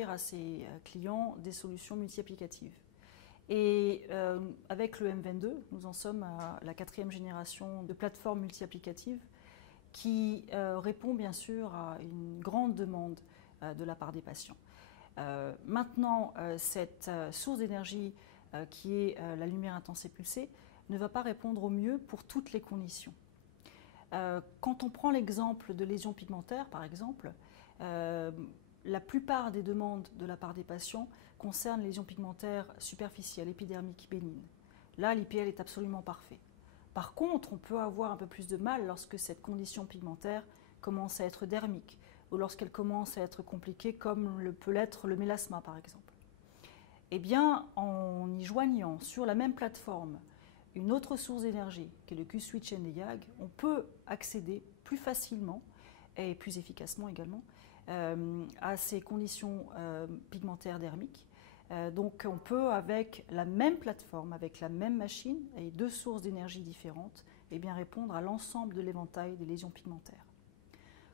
offrir à ses clients des solutions multi-applicatives. Et avec le M22, nous en sommes à la 4e génération de plateformes multi-applicatives qui répond bien sûr à une grande demande de la part des patients. Maintenant, cette source d'énergie qui est la lumière intense et pulsée ne va pas répondre au mieux pour toutes les conditions. Quand on prend l'exemple de lésions pigmentaires, par exemple, la plupart des demandes de la part des patients concernent les lésions pigmentaires superficielles, épidermiques, bénignes. Là, l'IPL est absolument parfait. Par contre, on peut avoir un peu plus de mal lorsque cette condition pigmentaire commence à être dermique ou lorsqu'elle commence à être compliquée comme peut l'être le mélasma, par exemple. Eh bien, en y joignant sur la même plateforme une autre source d'énergie, qui est le Q-switch Nd:YAG, on peut accéder plus facilement et plus efficacement également à ces conditions pigmentaires dermiques. Donc on peut, avec la même plateforme, avec la même machine et 2 sources d'énergie différentes, eh bien, répondre à l'ensemble de l'éventail des lésions pigmentaires.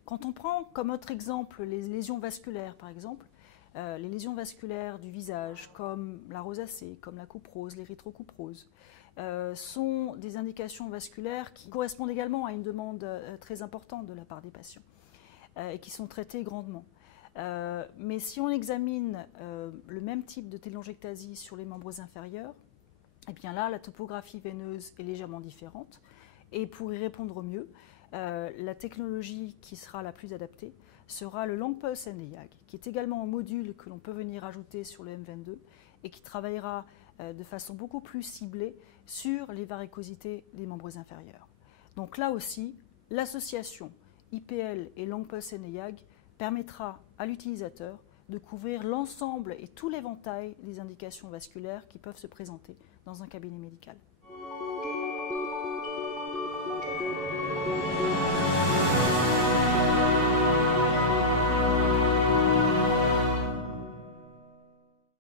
Quand on prend comme autre exemple les lésions vasculaires, par exemple, les lésions vasculaires du visage, comme la rosacée, comme la couperose, l'érythrocuprose, sont des indications vasculaires qui correspondent également à une demande très importante de la part des patients et qui sont traitées grandement. Mais si on examine le même type de télangiectasie sur les membres inférieurs, eh bien là, la topographie veineuse est légèrement différente. Et pour y répondre au mieux, la technologie qui sera la plus adaptée sera le Long Pulse Nd:YAG, qui est également un module que l'on peut venir ajouter sur le M22 et qui travaillera de façon beaucoup plus ciblée sur les varicosités des membres inférieurs. Donc là aussi, l'association IPL et Long Pulse Nd:YAG permettra à l'utilisateur de couvrir l'ensemble et tout l'éventail des indications vasculaires qui peuvent se présenter dans un cabinet médical.